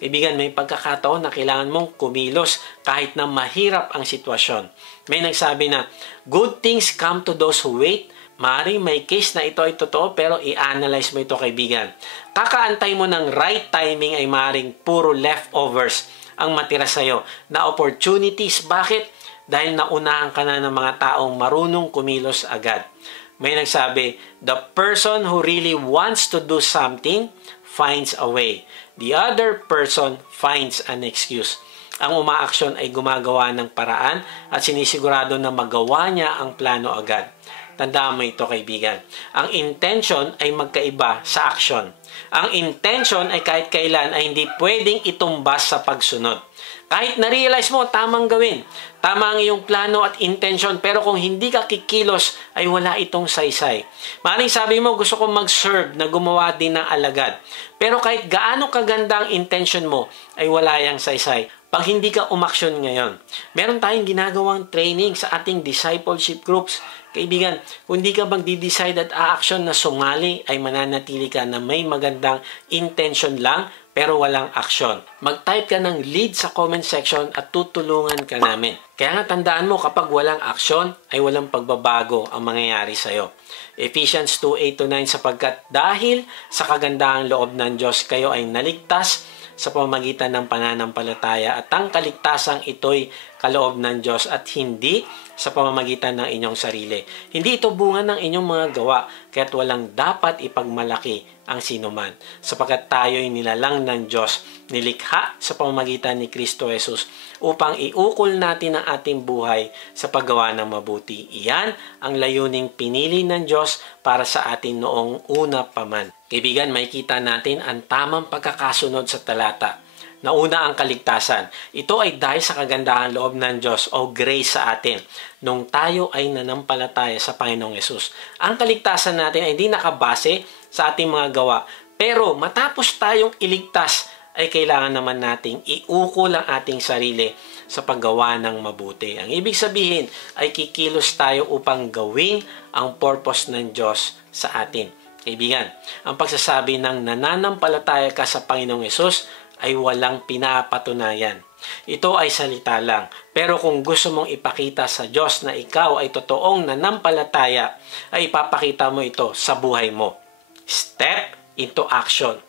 Kaibigan, may pagkakataon na kailangan mong kumilos kahit na mahirap ang sitwasyon. May nagsabi na, good things come to those who wait. Maaaring may case na ito ay totoo pero i-analyze mo ito, kaibigan. Kakaantay mo ng right timing ay maaaring puro leftovers ang matira sa'yo na opportunities. Bakit? Dahil naunahan ka na ng mga taong marunong kumilos agad. May nagsabi, the person who really wants to do something finds a way. The other person finds an excuse. Ang umaaksyon ay gumagawa ng paraan at sinisigurado na magawa niya ang plano agad. Tandaan mo ito, kaibigan. Ang intention ay magkaiba sa aksyon. Ang intention ay kahit kailan ay hindi pwedeng itumbas sa pagsunod. Kahit na-realize mo, tamang gawin. Tama ang iyong plano at intention, pero kung hindi ka kikilos, ay wala itong saysay. Maaaring sabi mo, gusto kong mag-serve na gumawa din ng alagad. Pero kahit gaano kaganda ang intention mo, ay wala yang saysay. Pag hindi ka umaksyon ngayon, meron tayong ginagawang training sa ating discipleship groups. Kaibigan, kung hindi ka magdi-decide at a-action na sumali, ay mananatili ka na may magandang intention lang, pero walang aksyon. Mag-type ka ng lead sa comment section at tutulungan ka namin. Kaya nga tandaan mo, kapag walang aksyon, ay walang pagbabago ang mangyayari sa'yo. Ephesians 2:8-9, sapagkat dahil sa kagandahang loob ng Diyos, kayo ay naligtas sa pamamagitan ng pananampalataya at ang kaligtasang ito'y kaloob ng Diyos at hindi sa pamamagitan ng inyong sarili. Hindi ito bunga ng inyong mga gawa, kaya't walang dapat ipagmalaki ang sinuman, sapagkat tayo'y nilalang ng Diyos, nilikha sa pamamagitan ni Kristo Jesus upang iukol natin ang ating buhay sa paggawa ng mabuti. Iyan ang layuning pinili ng Diyos para sa atin noong una pa man. Kaibigan, makikita natin ang tamang pagkakasunod sa talata. Nauna ang kaligtasan. Ito ay dahil sa kagandahan loob ng Diyos o grace sa atin nung tayo ay nanampalataya sa Panginoong Yesus. Ang kaligtasan natin ay hindi nakabase sa ating mga gawa. Pero matapos tayong iligtas, ay kailangan naman nating iukol ang ating sarili sa paggawa ng mabuti. Ang ibig sabihin ay kikilos tayo upang gawin ang purpose ng Diyos sa atin. Kaibigan, ang pagsasabi ng nananampalataya ka sa Panginoong Yesus ay walang pinapatunayan. Ito ay salita lang. Pero kung gusto mong ipakita sa Diyos na ikaw ay totoong nanampalataya, ay ipapakita mo ito sa buhay mo. Step into action.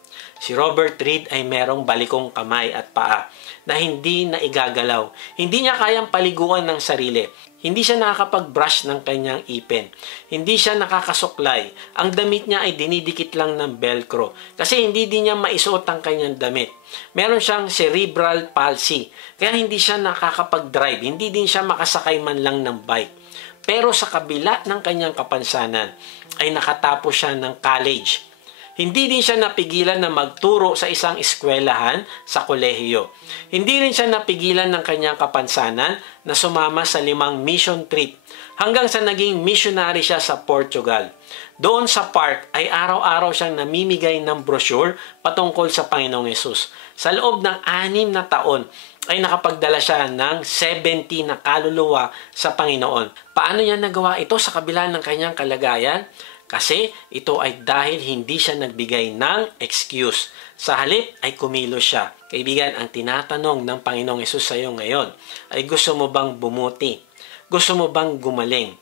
Si Robert Reed ay merong balikong kamay at paa na hindi na igagalaw. Hindi niya kayang paliguan ng sarili. Hindi siya nakakapag-brush ng kanyang ipin. Hindi siya nakakasuklay. Ang damit niya ay dinidikit lang ng velcro. Kasi hindi din niya maisuot ang kanyang damit. Meron siyang cerebral palsy. Kaya hindi siya nakakapag-drive. Hindi din siya makasakay man lang ng bike. Pero sa kabila ng kanyang kapansanan, ay nakatapos siya ng college. Hindi din siya napigilan na magturo sa isang eskwelahan sa kolehiyo. Hindi rin siya napigilan ng kanyang kapansanan na sumama sa 5 mission trip hanggang sa naging missionary siya sa Portugal. Doon sa park ay araw-araw siyang namimigay ng brochure patungkol sa Panginoong Yesus. Sa loob ng 6 na taon ay nakapagdala siya ng 70 na kaluluwa sa Panginoon. Paano niya nagawa ito sa kabila ng kanyang kalagayan? Kasi ito ay dahil hindi siya nagbigay ng excuse. Sa halip ay kumilos siya. Kaibigan, ang tinatanong ng Panginoong Yesus sa iyo ngayon ay gusto mo bang bumuti? Gusto mo bang gumaling?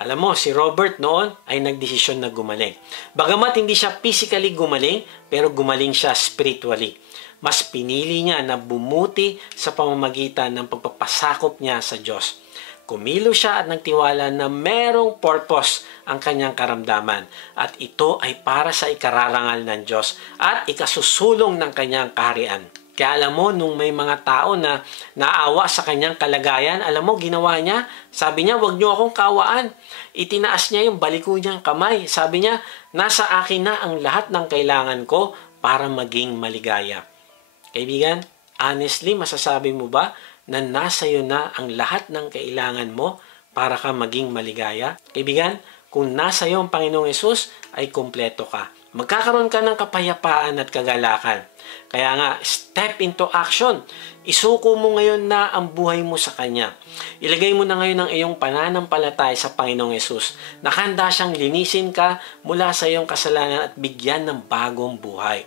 Alam mo, si Robert noon ay nagdesisyon na gumaling. Bagamat hindi siya physically gumaling, pero gumaling siya spiritually. Mas pinili niya na bumuti sa pamamagitan ng pagpapasakop niya sa Diyos. Kumilo siya at nagtiwala na merong purpose ang kanyang karamdaman at ito ay para sa ikararangal ng Diyos at ikasusulong ng kanyang kaharian. Kaya alam mo, nung may mga tao na naawa sa kanyang kalagayan, alam mo, ginawa niya, sabi niya, "Wag niyo akong kaawaan." Itinaas niya yung baliko niyang kamay. Sabi niya, "Nasa akin na ang lahat ng kailangan ko para maging maligaya." Kaibigan, honestly, masasabi mo ba na nasa iyo na ang lahat ng kailangan mo para ka maging maligaya? Kaibigan, kung nasa iyo ang Panginoong Yesus, ay kumpleto ka. Magkakaroon ka ng kapayapaan at kagalakan. Kaya nga, step into action. Isuko mo ngayon na ang buhay mo sa Kanya. Ilagay mo na ngayon ang iyong pananampalataya sa Panginoong Yesus. Nakahanda siyang linisin ka mula sa iyong kasalanan at bigyan ng bagong buhay.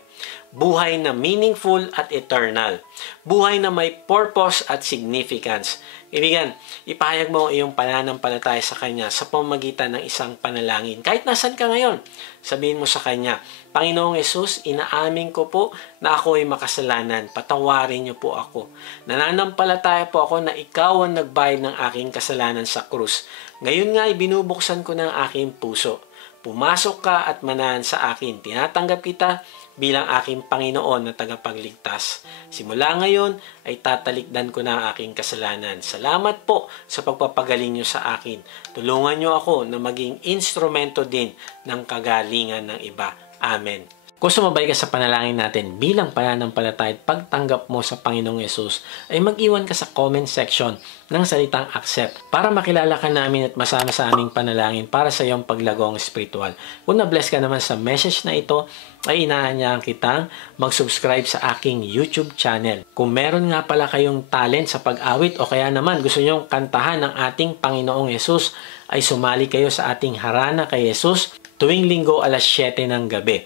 Buhay na meaningful at eternal. Buhay na may purpose at significance. Kaibigan, ipahayag mo ang iyong pananampalataya sa Kanya sa pamamagitan ng isang panalangin. Kahit nasan ka ngayon, sabihin mo sa Kanya, "Panginoong Yesus, inaamin ko po na ako ay makasalanan. Patawarin niyo po ako. Nananampalataya po ako na ikaw ang nagbayad ng aking kasalanan sa krus. Ngayon nga ay binubuksan ko ng aking puso. Pumasok ka at manahan sa akin. Tinatanggap kita bilang aking Panginoon na tagapagligtas. Simula ngayon ay tatalikdan ko na ang aking kasalanan. Salamat po sa pagpapagaling niyo sa akin. Tulungan niyo ako na maging instrumento din ng kagalingan ng iba. Amen." Kung sumabay ka sa panalangin natin bilang pananampalataya at pagtanggap mo sa Panginoong Yesus, ay mag-iwan ka sa comment section ng salitang accept para makilala ka namin at masama sa aming panalangin para sa iyong paglagong spiritual. Kung na-bless ka naman sa message na ito, ay inaanyahan kitang mag-subscribe sa aking YouTube channel. Kung meron nga pala kayong talent sa pag-awit o kaya naman gusto nyong kantahan ng ating Panginoong Yesus, ay sumali kayo sa ating Harana kay Yesus tuwing Linggo alas 7 ng gabi.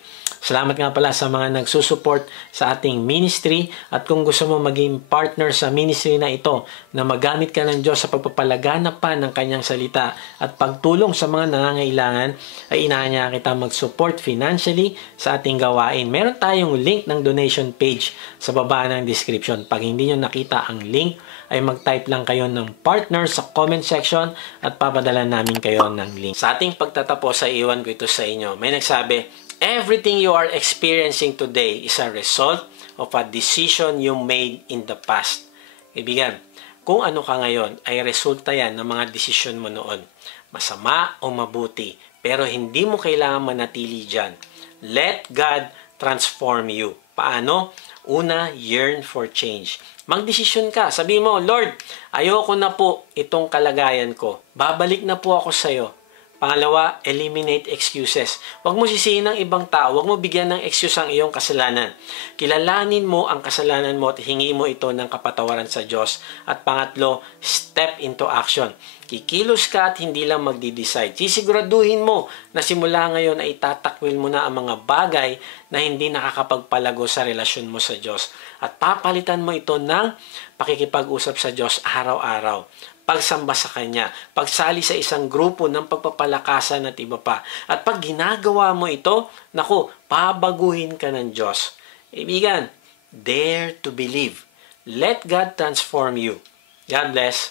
Salamat nga pala sa mga nagsusupport sa ating ministry, at kung gusto mo maging partner sa ministry na ito na magamit ka ng Diyos sa pagpapalaganap pa ng kanyang salita at pagtulong sa mga nangangailangan, ay inaanya kita mag-support financially sa ating gawain. Meron tayong link ng donation page sa baba ng description. Pag hindi nyo nakita ang link, ay mag-type lang kayo ng partner sa comment section at papadala namin kayo ng link. Sa ating pagtatapos, sa iwan ko ito sa inyo. May nagsabi, everything you are experiencing today is a result of a decision you made in the past. Ibigan, kung ano ka ngayon ay resulta yan ng mga desisyon mo noon. Masama o mabuti, pero hindi mo kailangan manatili dyan. Let God transform you. Paano? Una, yearn for change. Magdesisyon ka. Sabi mo, Lord, ayoko na po itong kalagayan ko. Babalik na po ako sa iyo. Pangalawa, eliminate excuses. Huwag mo sisihin ng ibang tao. Huwag mo bigyan ng excuse ang iyong kasalanan. Kilalanin mo ang kasalanan mo at hingi mo ito ng kapatawaran sa Diyos. At pangatlo, step into action. Kikilos ka at hindi lang magdi-decide. Sisiguraduhin mo na simula ngayon ay itatakwil mo na ang mga bagay na hindi nakakapagpalago sa relasyon mo sa Diyos. At papalitan mo ito ng pakikipag-usap sa Diyos araw-araw. Pagsamba sa Kanya, pagsali sa isang grupo ng pagpapalakasan at iba pa. At pag ginagawa mo ito, naku, pabaguhin ka ng Diyos. Ibigan, dare to believe. Let God transform you. God bless.